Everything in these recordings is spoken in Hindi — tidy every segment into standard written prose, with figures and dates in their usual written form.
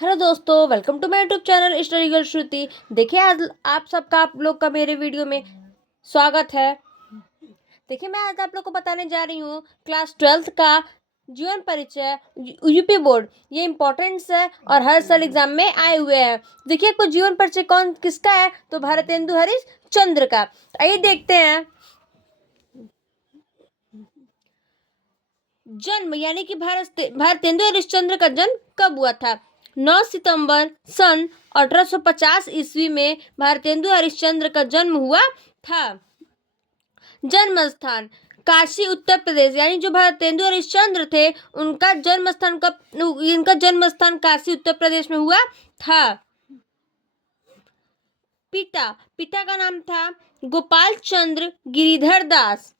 हेलो दोस्तों, welcome to my YouTube channel study girl Shruti. देखिए, आज आप लोग का मेरे वीडियो में स्वागत है। देखिए, मैं आज आप लोग को बताने जा रही हूँ क्लास 12th का जीवन परिचय यूपी बोर्ड। ये इम्पोर्टेंट्स है और हर साल एग्जाम में आए हुए हैं। देखिए, कुछ जीवन परिचय कौन किसका है, तो भारतेंदु हरिश्चंद्र का। आइए देखते हैं। जन्म यानी कि भारतेंदु हरिश्चंद्र का जन्म कब हुआ था? 9 सितंबर सन 1850 ईस्वी में भारतेंदु हरिश्चंद्र का जन्म हुआ था। जन्म स्थान काशी उत्तर प्रदेश, यानी जो भारतेंदु हरिश्चंद्र थे इनका जन्म स्थान काशी उत्तर प्रदेश में हुआ था। पिता का नाम था गोपाल चंद्र गिरिधर दास।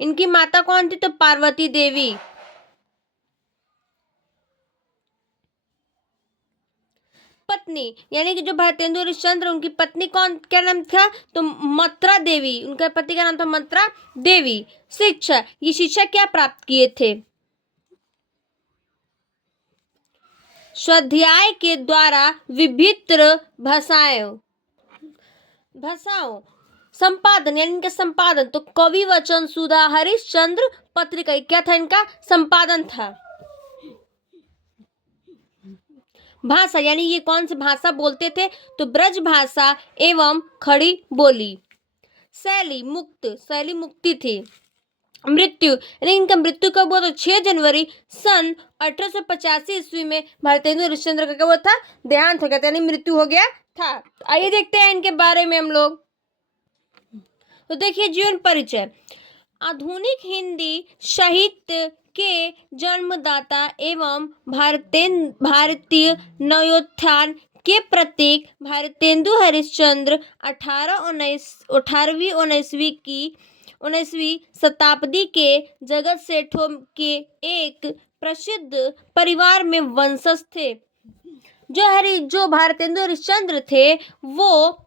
इनकी माता कौन थी? तो पार्वती देवी। पत्नी यानी कि जो भारतेंदु हरिश्चंद्र, उनकी पत्नी क्या नाम था? तो मत्रा देवी। उनके पति का नाम था मत्रा देवी। ये शिक्षा क्या प्राप्त किए थे? स्वाध्याय के द्वारा विभिन्न भाषाओं संपादन, यानी इनका संपादन। तो कवि वचन सुधा हरिश्चंद्र पत्रिका, क्या था? इनका संपादन था। भाषा यानी ये कौन सी भाषा बोलते थे? तो ब्रज भाषा एवं खड़ी बोली। शैली मुक्ति थी। मृत्यु यानी इनका मृत्यु कब हुआ? तो 6 जनवरी सन 1885 ईस्वी में भारतेंदु हरिश्चंद्र का क्या हुआ था? देहांत हो गया था, यानी मृत्यु हो गया था। आइए देखते हैं इनके बारे में हम लोग। तो देखिए, जीवन परिचय। आधुनिक हिंदी साहित्य के जन्मदाता एवं भारतीय नवोत्थान के प्रतीक भारतेंदु हरिश्चंद्र 19वीं शताब्दी के जगत सेठों के एक प्रसिद्ध परिवार में वंशज थे। जो भारतेंदु हरिश्चंद्र थे वो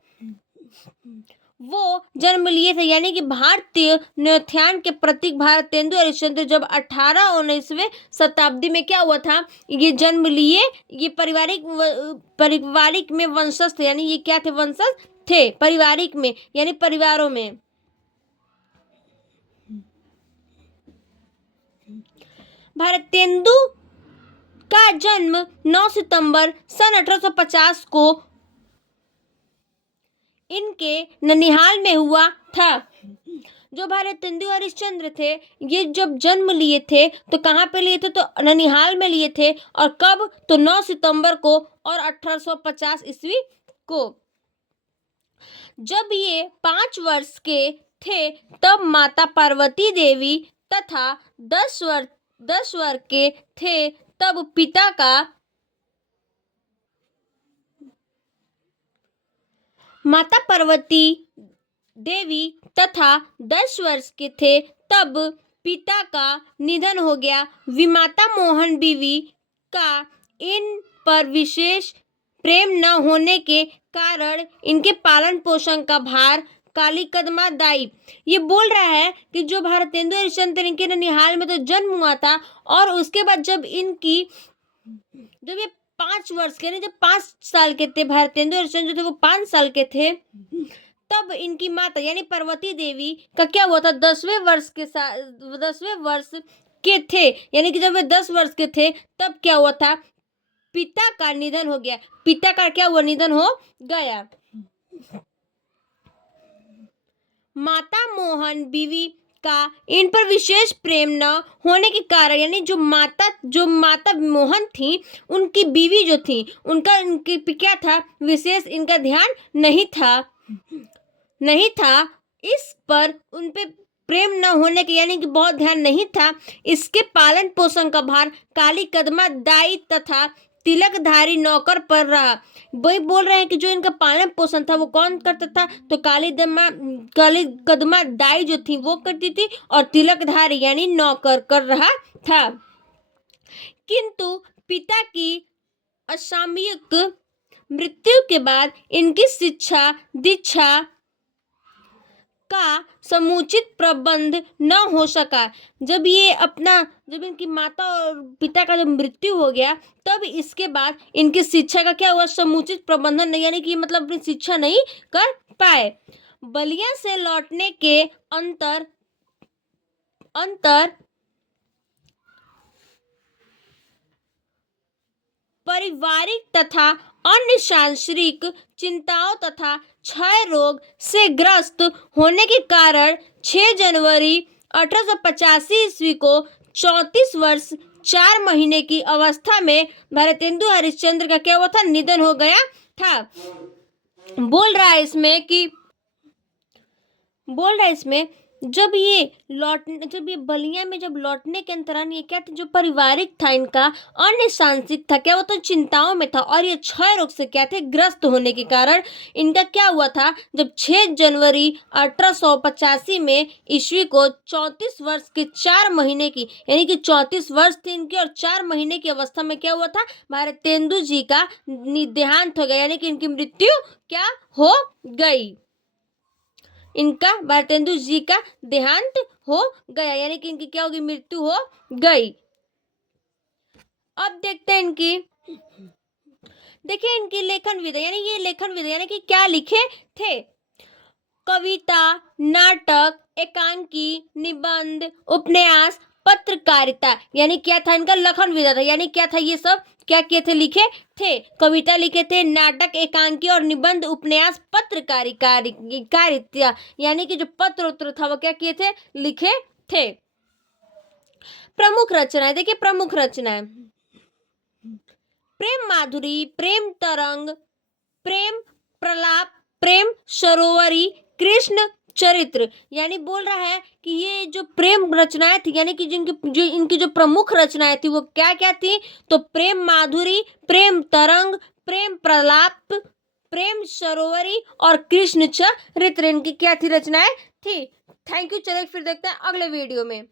जन्म लिए थे, यानी कि भारतीय नवोत्थान के प्रतीक भारतेंदु हरिश्चंद्र जब 18-19वीं शताब्दी में क्या हुआ था? ये जन्म लिए। ये पारिवारिक में वंशज थे, यानी ये क्या थे? वंशज थे पारिवारिक में, यानी परिवारों में। भारतेंदु का जन्म 9 सितंबर सन 1850 को इनके ननिहाल में हुआ था। जो भारतेंदु हरिश्चंद्र थे, ये जब जन्म लिए थे तो कहाँ पे लिए थे? तो ननिहाल में लिए थे। और कब? तो 9 सितंबर को और 1850 ईस्वी को। जब ये 5 वर्ष के थे तब माता पार्वती देवी तथा 10 वर्ष के थे तब पिता का माता पार्वती देवी तथा 10 वर्ष के थे तब पिता का निधन हो गया। विमाता मोहन बीवी का इन पर विशेष प्रेम न होने के कारण इनके पालन पोषण का भार काली कदमा दाई। ये बोल रहा है कि जो भारतेंदु हरिश्चंद्र इनके ननिहाल में तो जन्म हुआ था, और उसके बाद जब ये 5 वर्ष के, जब 5 साल के थे, भारतेंदु हरिश्चंद्र जो थे वो 5 साल के थे, तब इनकी माता यानी पार्वती देवी का क्या हुआ था? 10वें वर्ष के थे, यानी कि जब वे 10 वर्ष के थे तब क्या हुआ था? पिता का निधन हो गया। पिता का क्या हुआ? निधन हो गया। माता मोहन बीवी का इन पर विशेष प्रेम न होने के कारण, यानी जो माता मोहन थी, उनकी बीवी जो थी, उनके क्या था? विशेष इनका ध्यान नहीं था। इस पर उन पे प्रेम न होने के, यानी कि बहुत ध्यान नहीं था। इसके पालन पोषण का भार काली कदमा दाई तथा तिलकधारी नौकर पर रहा। वही बोल रहे हैं कि जो इनका पालन पोषण था वो कौन करता था? तो काली कदमा दाई जो थी वो करती थी, और तिलकधारी यानी नौकर कर रहा था। किंतु पिता की असामयिक मृत्यु के बाद इनकी शिक्षा दीक्षा का समुचित प्रबंध न हो सका। जब इनकी माता और पिता का जब मृत्यु हो गया, तब इसके बाद इनकी शिक्षा का क्या हुआ, समुचित प्रबंधन नहीं, यानी कि मतलब अपनी शिक्षा नहीं कर पाए। बलिया से लौटने के अंतर अंतर पारिवारिक तथा अन्य सांसारिक चिंताओं तथा क्षय रोग से ग्रस्त होने के कारण 6 जनवरी 1885 ईस्वी को 34 वर्ष 4 महीने की अवस्था में भारतेंदु हरिश्चंद्र का क्या हुआ था, निधन हो गया था। बोल रहा है इसमें जब ये बलिया में जब लौटने के अंतराल, ये क्या था, जो पारिवारिक था इनका, अन्य सांसारिक था, क्या वो तो चिंताओं में था, और ये क्षय रोग से क्या थे, ग्रस्त होने के कारण इनका क्या हुआ था, जब 6 जनवरी 1885 में ईस्वी को 34 वर्ष के 4 महीने की, यानी कि 34 वर्ष थे इनके और 4 महीने की अवस्था में क्या हुआ था, भारतेंदु जी का देहांत हो गया, यानी कि इनकी मृत्यु क्या हो गई, इनका भारतेंदु जी का देहांत हो गया, यानी कि इनकी क्या होगी, मृत्यु हो गई। अब देखते हैं देखिए इनकी लेखन विधा, यानी कि क्या लिखे थे, कविता, नाटक, एकांकी, निबंध, उपन्यास, पत्रकारिता, यानी क्या था, इनका लेखन विधा था, यानी क्या था, ये सब क्या किए थे, लिखे थे, कविता लिखे थे, नाटक, एकांकी और निबंध, उपन्यास, पत्रकारिता, यानी कि जो पत्र उत्तर था वो क्या किए थे, लिखे थे। प्रमुख रचनाएं, देखिए प्रमुख रचनाएं, प्रेम माधुरी, प्रेम तरंग, प्रेम प्रलाप, प्रेम सरोवरी, कृष्ण चरित्र, यानी बोल रहा है कि ये जो प्रेम रचनाएं थी, यानी कि इनकी जो प्रमुख रचनाएं थी वो क्या क्या थी, तो प्रेम माधुरी, प्रेम तरंग, प्रेम प्रलाप, प्रेम सरोवरी और कृष्ण चरित्र, इनकी क्या थी, रचनाएं थी। Thank you. चलिए फिर देखते हैं अगले वीडियो में।